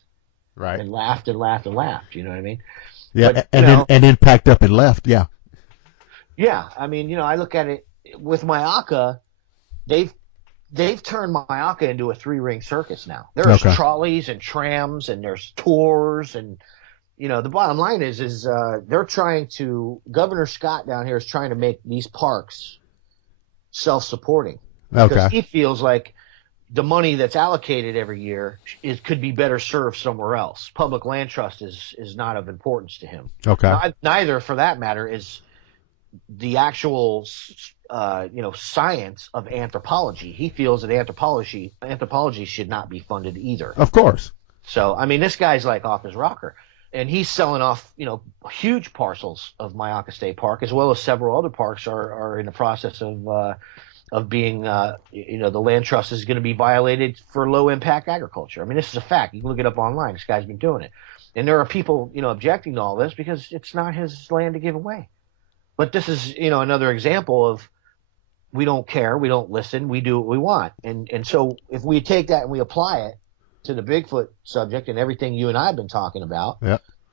Right. And laughed and laughed and laughed. You know what I mean? Yeah. But, and then packed up and left. Yeah. Yeah. I mean, you know, I look at it with Myakka. They've turned Myakka into a 3-ring circus now. There's trolleys and trams and there's tours, and you know, the bottom line is they're trying to. Governor Scott down here is trying to make these parks self-supporting because he feels like the money that's allocated every year could be better served somewhere else. Public land trust is not of importance to him. Okay. Neither, for that matter, is the actual, science of anthropology. He feels that anthropology should not be funded either. Of course. So, I mean, this guy's like off his rocker, and he's selling off, you know, huge parcels of Myakka State Park, as well as several other parks are in the process of being, the land trust is going to be violated for low impact agriculture. I mean, this is a fact. You can look it up online. This guy's been doing it. And there are people, you know, objecting to all this because it's not his land to give away. But this is, you know, another example of we don't care. We don't listen. We do what we want. And so if we take that and we apply it to the Bigfoot subject and everything you and I have been talking about,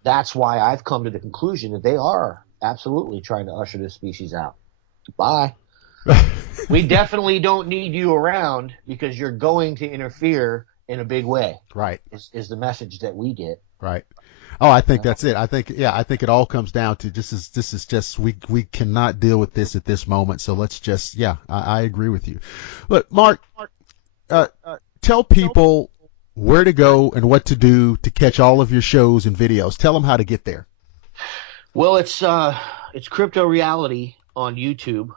that's why I've come to the conclusion that they are absolutely trying to usher this species out. Bye. We definitely don't need you around because you're going to interfere in a big way. Right. Is the message that we get. Right. Oh, I think that's it. I think it all comes down to this is just we cannot deal with this at this moment. So let's just I agree with you. Look, Mark, tell people where to go and what to do to catch all of your shows and videos. Tell them how to get there. Well, it's Crypto Reality on YouTube.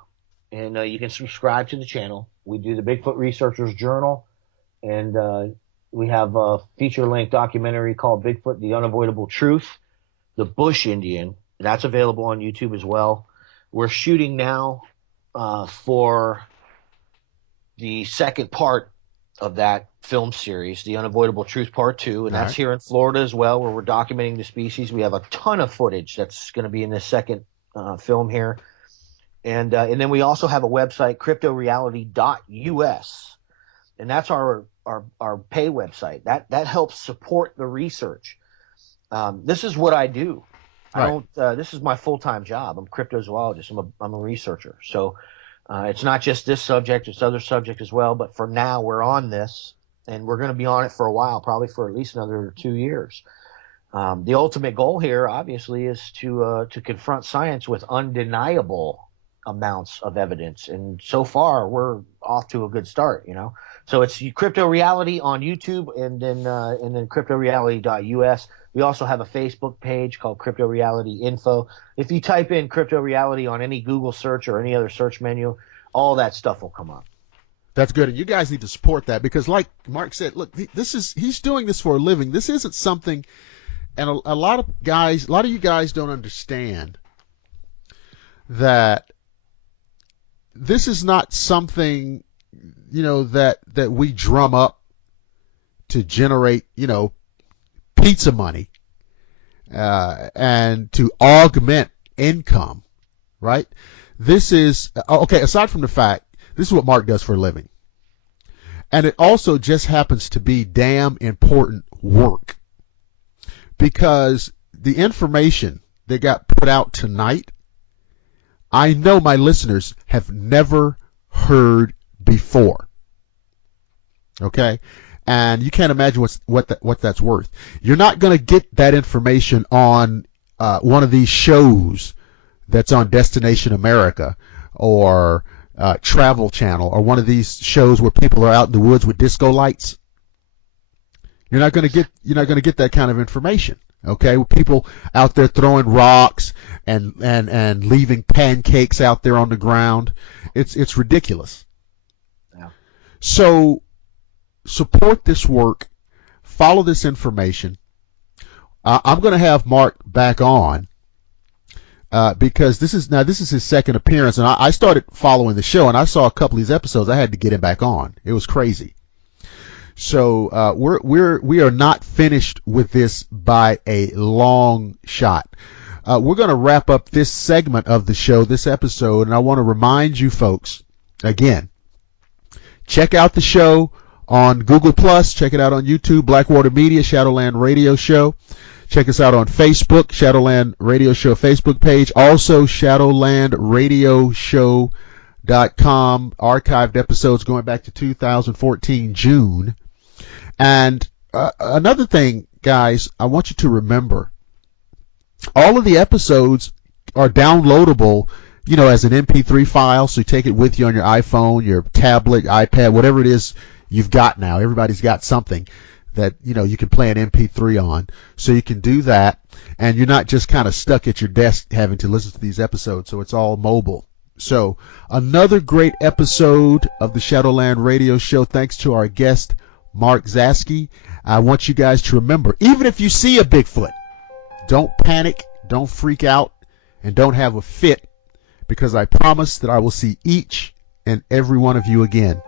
And you can subscribe to the channel. We do the Bigfoot Researcher's Journal, and we have a feature-length documentary called Bigfoot, The Unavoidable Truth, The Bush Indian. That's available on YouTube as well. We're shooting now for the second part of that film series, The Unavoidable Truth Part 2, and that's here in Florida as well, where we're documenting the species. We have a ton of footage that's going to be in this second film here. And then we also have a website, cryptoreality.us, and that's our pay website. That helps support the research. This is what I do. I don't. This is my full-time job. I'm a cryptozoologist. I'm a researcher. So it's not just this subject; it's other subjects as well. But for now, we're on this, and we're going to be on it for a while, probably for at least another 2 years. The ultimate goal here, obviously, is to confront science with undeniable amounts of evidence, and so far we're off to a good start. So it's Crypto Reality on YouTube, and then cryptoreality.us. We also have a Facebook page called Crypto Reality Info. If you type in Crypto Reality on any Google search or any other search menu, all that stuff will come up. That's good, and you guys need to support that, because like Mark said, look, he's doing this for a living. This isn't something, and a lot of you guys don't understand that this is not something, that we drum up to generate, pizza money, and to augment income, right? This is, okay, aside from the fact, this is what Mark does for a living. And it also just happens to be damn important work, because the information that got put out tonight, I know my listeners have never heard before. Okay? And you can't imagine what that's worth. You're not going to get that information on one of these shows that's on Destination America or Travel Channel, or one of these shows where people are out in the woods with disco lights. You're not going to get that kind of information. Okay, with people out there throwing rocks and leaving pancakes out there on the ground. It's ridiculous. Yeah. So support this work, follow this information. I'm going to have Mark back on because this is his second appearance, and I started following the show, and I saw a couple of these episodes. I had to get him back on. It was crazy. So we are not finished with this by a long shot. We're going to wrap up this segment of the show, this episode, and I want to remind you folks again, check out the show on Google+, check it out on YouTube, Blackwater Media, Shadowland Radio Show. Check us out on Facebook, Shadowland Radio Show Facebook page, also shadowlandradioshow.com, archived episodes going back to 2014 June. And another thing, guys, I want you to remember, all of the episodes are downloadable, as an MP3 file, so you take it with you on your iPhone, your tablet, iPad, whatever it is you've got now. Everybody's got something that, you can play an MP3 on. So you can do that, and you're not just kind of stuck at your desk having to listen to these episodes, so it's all mobile. So another great episode of the Shadowland Radio Show. Thanks to our guest, Mark Zaskey. I want you guys to remember, even if you see a Bigfoot, don't panic, don't freak out, and don't have a fit, because I promise that I will see each and every one of you again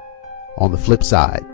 on the flip side.